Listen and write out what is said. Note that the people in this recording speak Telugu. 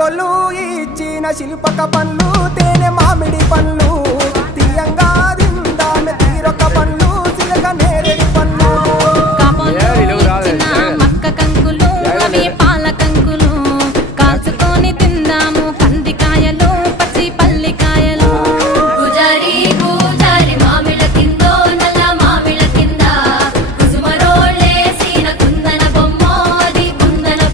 గొల్లు ఇచ్చిన శిల్పక పండ్లు తేనె మామిడి పండ్లు తీయంగా దిందామె తీరొక పండ్లు చిలక నేరేడి పండ్లు మక్క కంకులు అవి